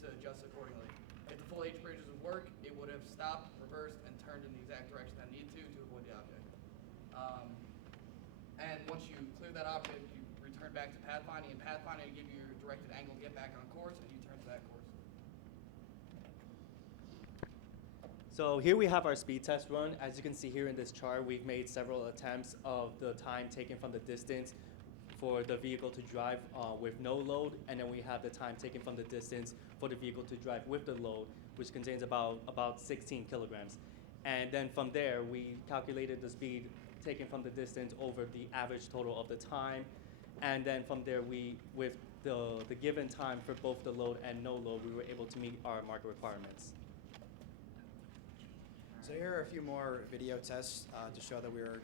to adjust accordingly. If the full H bridges would work, it would have stopped, reversed, and turned in the exact direction that it needed to avoid the object. And once you clear that object, you return back to pathfinding, and pathfinding will give you your directed angle to get back on course, and you turn to that course. So here we have our speed test run. As you can see here in this chart, we've made several attempts of the time taken from the distance for the vehicle to drive with no load, and then we have the time taken from the distance for the vehicle to drive with the load, which contains about 16 kilograms. And then from there, we calculated the speed taken from the distance over the average total of the time. And then from there, with the given time for both the load and no load, we were able to meet our market requirements. So here are a few more video tests to show that we're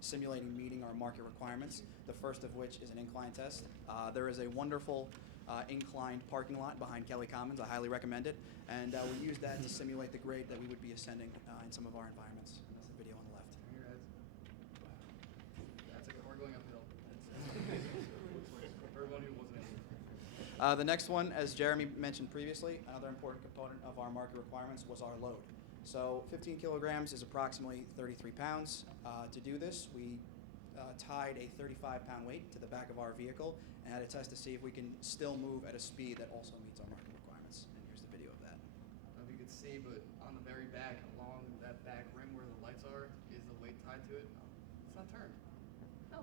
simulating meeting our market requirements, the first of which is an incline test. There is a wonderful inclined parking lot behind Kelly Commons. I highly recommend it. And we use that to simulate the grade that we would be ascending in some of our environments. And that's the video on the left. That's like we're going uphill. For everyone who wasn't in. The next one, as Jeremy mentioned previously, another important component of our market requirements was our load. So 15 kilograms is approximately 33 pounds. To do this, we tied a 35-pound weight to the back of our vehicle and had a test to see if we can still move at a speed that also meets our market requirements. And here's the video of that. I don't know if you could see, but on the very back, along that back rim where the lights are, is the weight tied to it. It's not turned. Oh.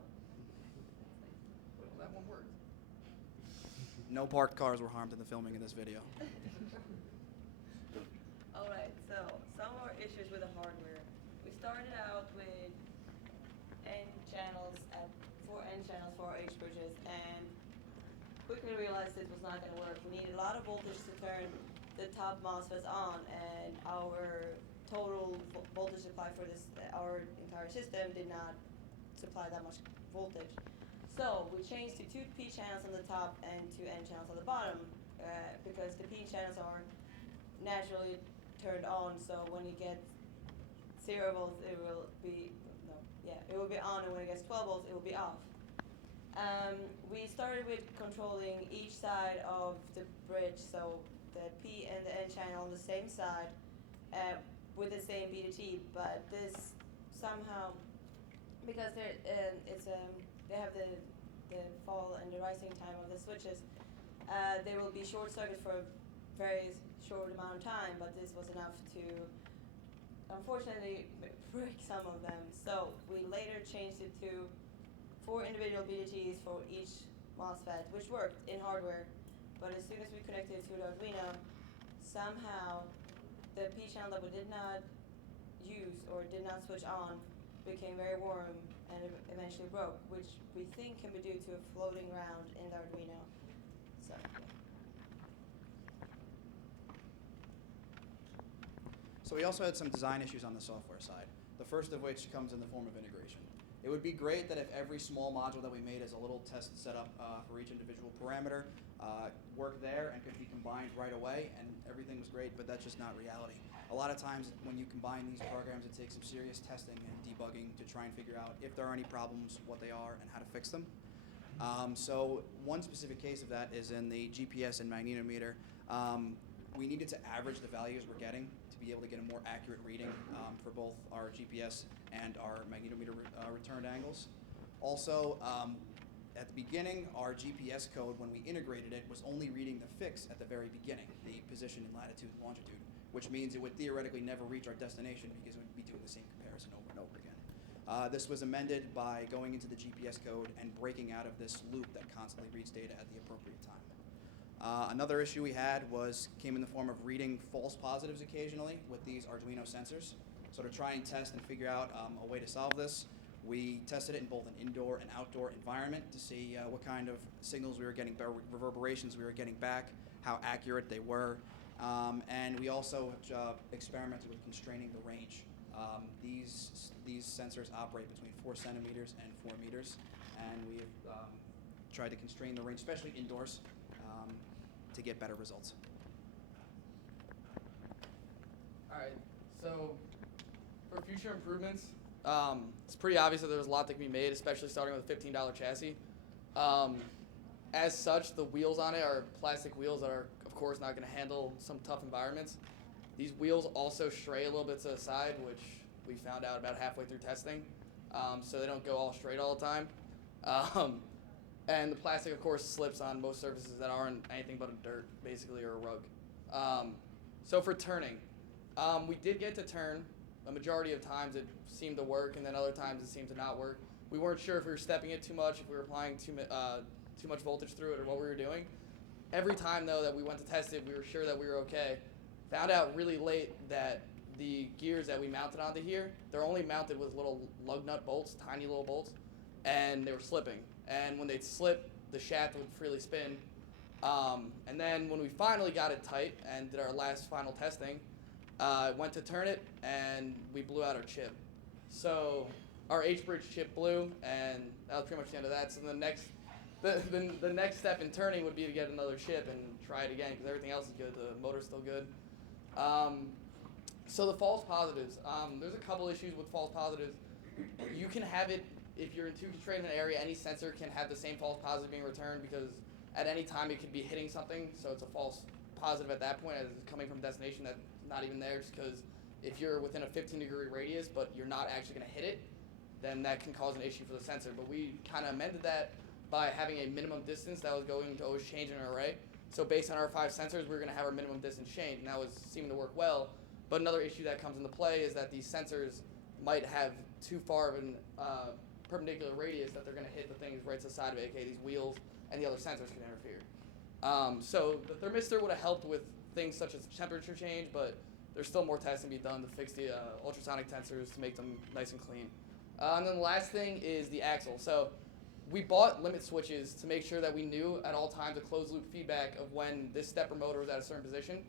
Well, that one worked. No parked cars were harmed in the filming of this video. All right, so some more issues with the hardware. We started out with four N channels for our H bridges, and quickly realized it was not going to work. We needed a lot of voltage to turn the top MOSFETs on, and our total voltage supply for our entire system did not supply that much voltage. So we changed to two P channels on the top and two N channels on the bottom, because the P channels are naturally turned on, so when you get 0 volts, it will be on, and when it gets 12 volts, it will be off. We started with controlling each side of the bridge, so the P and the N channel on the same side, with the same BDT, but this somehow, because they have the fall and the rising time of the switches, they will be short circuit for a very short amount of time, but this was enough to unfortunately break some of them. So we later changed it to 4 individual BDTs for each MOSFET, which worked in hardware, but as soon as we connected it to the Arduino, somehow the P channel that we did not use or did not switch on became very warm and eventually broke, which we think can be due to a floating round in the Arduino. So, yeah. So we also had some design issues on the software side, the first of which comes in the form of integration. It would be great that if every small module that we made as a little test setup for each individual parameter worked there and could be combined right away, and everything was great, but that's just not reality. A lot of times when you combine these programs, it takes some serious testing and debugging to try and figure out if there are any problems, what they are, and how to fix them. So one specific case of that is in the GPS and magnetometer. We needed to average the values we're getting to be able to get a more accurate reading for both our GPS and our magnetometer returned angles. Also, at the beginning, our GPS code, when we integrated it, was only reading the fix at the very beginning, the position in latitude and longitude, which means it would theoretically never reach our destination because it would be doing the same comparison over and over again. This was amended by going into the GPS code and breaking out of this loop that constantly reads data at the appropriate time. Another issue we had came in the form of reading false positives occasionally with these Arduino sensors. So to try and test and figure out a way to solve this, we tested it in both an indoor and outdoor environment to see what kind of signals we were getting, reverberations we were getting back, how accurate they were, and we also experimented with constraining the range. These sensors operate between 4 centimeters and 4 meters, and we've tried to constrain the range, especially indoors, to get better results. All right, so for future improvements, it's pretty obvious that there's a lot that can be made, especially starting with a $15 chassis. as such, the wheels on it are plastic wheels that are, of course, not going to handle some tough environments. These wheels also stray a little bit to the side, which we found out about halfway through testing. So they don't go all straight all the time. And the plastic, of course, slips on most surfaces that aren't anything but a dirt, basically, or a rug. So for turning, we did get to turn. A majority of times it seemed to work, and then other times it seemed to not work. We weren't sure if we were stepping it too much, if we were applying too much voltage through it, or what we were doing. Every time, though, that we went to test it, we were sure that we were okay. Found out really late that the gears that we mounted onto here, they're only mounted with little lug nut bolts, tiny little bolts, and they were slipping. And when they'd slip, the shaft would freely spin. And then when we finally got it tight and did our last final testing, went to turn it, and we blew out our chip. So our H-bridge chip blew, and that was pretty much the end of that. So the next step in turning would be to get another chip and try it again, because everything else is good. The motor's still good. So the false positives. There's a couple issues with false positives. You can have it, if you're in too constrained an area, any sensor can have the same false positive being returned, because at any time it could be hitting something, so it's a false positive at that point as it's coming from a destination that's not even there, just because if you're within a 15-degree radius but you're not actually going to hit it, then that can cause an issue for the sensor. But we kind of amended that by having a minimum distance that was going to always change in an array. So based on our 5 sensors, we were going to have our minimum distance change, and that was seeming to work well. But another issue that comes into play is that these sensors might have too far of an perpendicular radius that they're going to hit the things right to the side of it, aka these wheels, and the other sensors can interfere. So the thermistor would have helped with things such as temperature change, but there's still more testing to be done to fix the ultrasonic tensors to make them nice and clean. And then the last thing is the axle. So we bought limit switches to make sure that we knew at all times a closed loop feedback of when this stepper motor was at a certain position.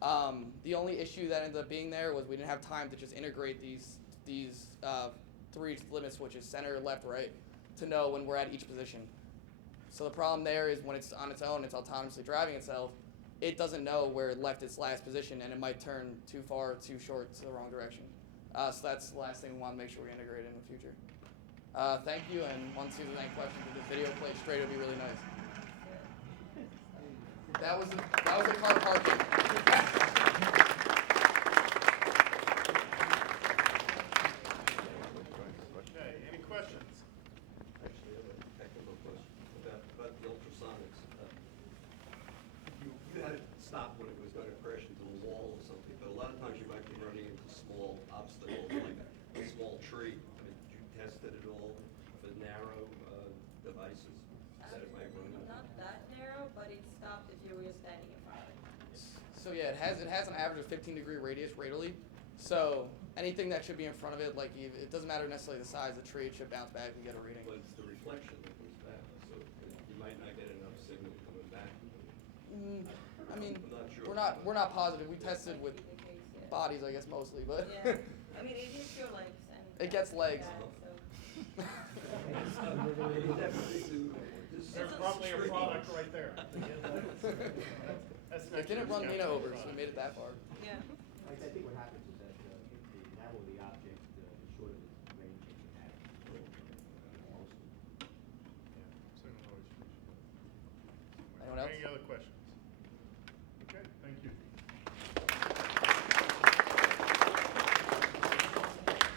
The only issue that ended up being there was we didn't have time to just integrate these 3 limit switches, center, left, right, to know when we're at each position. So the problem there is when it's on its own, it's autonomously driving itself, it doesn't know where it left its last position, and it might turn too far, too short, to the wrong direction. So that's the last thing we want to make sure we integrate in the future. Thank you, and once you have any questions, if the video played straight, it would be really nice. That was the car parking. Okay, any questions? Actually, I have a technical question about the ultrasonics. You had it stop when it was going to crash into a wall or something, but a lot of times you might be running into small obstacles, like a small tree. I mean, did you test it at all for narrow devices that it might run into? Not that narrow, but it stopped if you were standing in front of it. So yeah, it has an average of 15-degree radius radially. So anything that should be in front of it, like it doesn't matter necessarily the size of the tree, it should bounce back and get a reading. But it's the reflection that comes back, so you might not get enough signal coming back. I mean, I'm not sure. we're not positive. We tested with Could be the case, yeah. bodies, I guess, mostly, but Yeah, I mean, it hits your legs. And It gets legs. So. There's probably a product right there. That's it didn't run Lina over, so we made it that far. Yeah. I think what happens is that if the narrower the object, the shorter the range it can have. Anyone else? Any other questions?